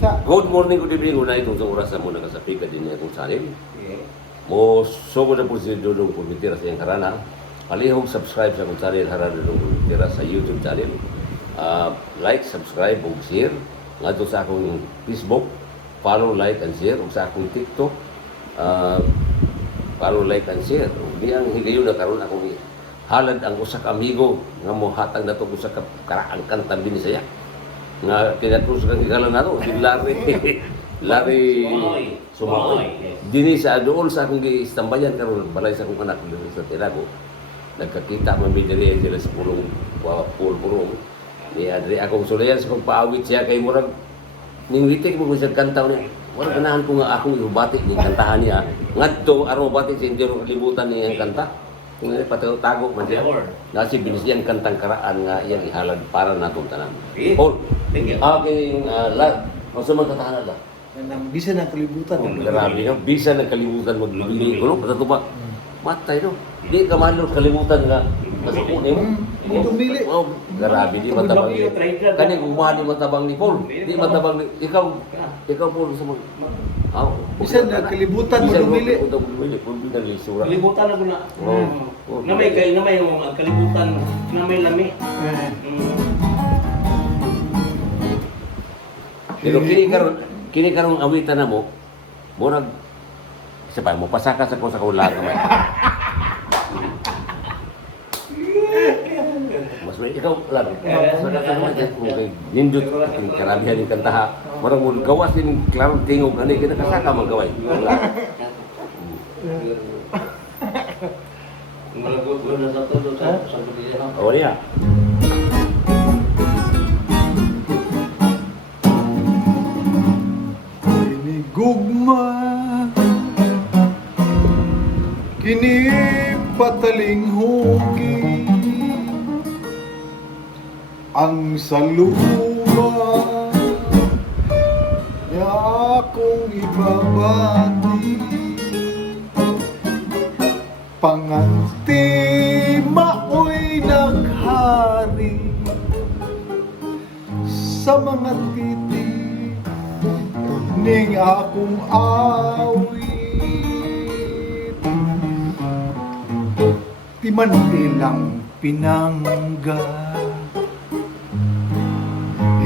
Good morning, good evening. Una itong sa oras na muna kasapi ka din niya itong channel. Mo sugo na po si Dudong Pulmitira sa iyang karana. Palihog subscribe sa akong channel Harana Dudong Pulmitira sa YouTube channel. Like, subscribe, ug share. Ngadto sa akong Facebook, follow, like, and share. Ug sa akong TikTok, follow, like, and share. Ug diyang higayon na karon akong halad ang usa ka amigo nga mohatag nato usa ka karaang kantang binisaya. Nga tinatapos kang ikalan nato, si Larry Sumaoy. Dini sa dool sa akong giistambayan karon balay sa akong anak sa Tirago. Nagkakita man mi diri sila sa pulong pulong. Ni adri akong sulayan sa kong paawit siya kay murag ning witik mo sa kantaw niya. Murag ganahan ko nga akong ibati ni kantahan niya. Ngadto aron mabati sa indiro libutan niya ang kanta. Kung patago man siya. Nasi binisiyang kantang karaan nga iyang ihalad para natong tanan. Paul, aking lag, o sa mga katahanan ka? Bisa ng kalibutan. Grabe nga, bisa ng kalibutan maglibili. Kulo, patato ba? Matay no. Di ka mahal kalimutan nga. Masukunin mo. Tumili. Oh, grabe, di matabang ni. Kani kung mahal di matabang ni Paul. Di matabang ni. Ikaw Paul sa mga. Bisa ng kalibutan mo tumili. Pulbitan ni sura. Kalibutan na ko na. Namay yung kalibutan, namay lami. Pero kini karon awitan na mo, murag isa pa mo pasaka sa ko sa kulang kamay. Mas may ikaw lang. Sa naman kay nindot ang karabihan ng kantaha. Murag mo gawas din klaro tingog ani kita kasaka magaway. Oh niya. Gugma kini pataling huki ang saluma ya akong ibabati panganti maoy naghari sa mga titi ning akong awit timan ilang pinangga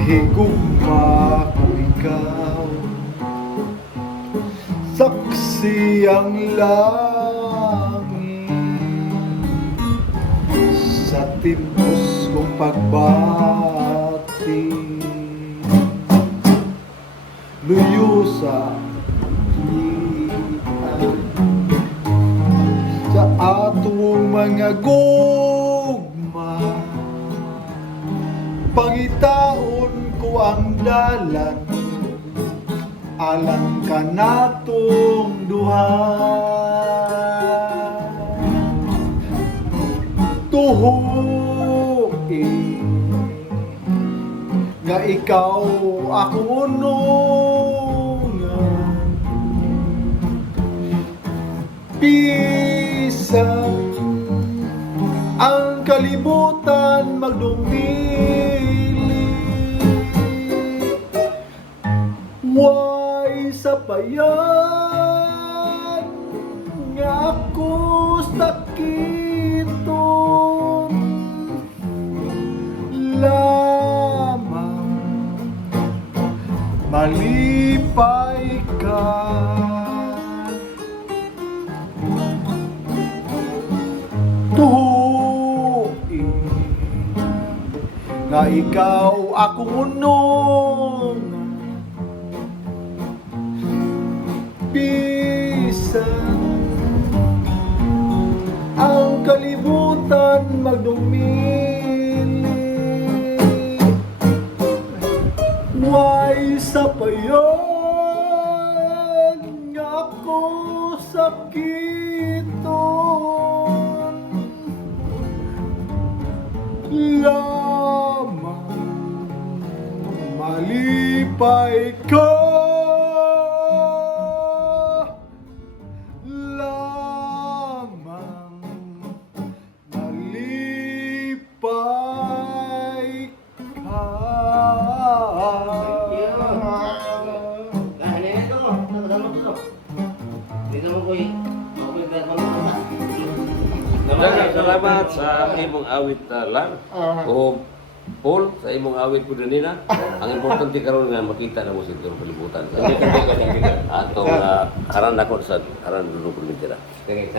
higugma ko ikaw saksi ang langit sa timpos kong pagbati luyo sa sa atong mga gugma pangitaon ko ang dalan alang ka natong duha tuhoy nga ikaw akong unungan bisan ang kalibutan magdumili way sapayan nga ako sakiton lamang malipay ka tuhoy nga ikaw akong unong bisan ang kalibutan magdumili way sapayan nga ako sakiton lamang malipay ka malipay ka Daghang salamat sa imong awit Lan. O Paul, sa imong awit po nina. Ang importante karon nga makita na mo sa itong kalibutan. Atong aran ako sa aran dulu pulitira. Okay,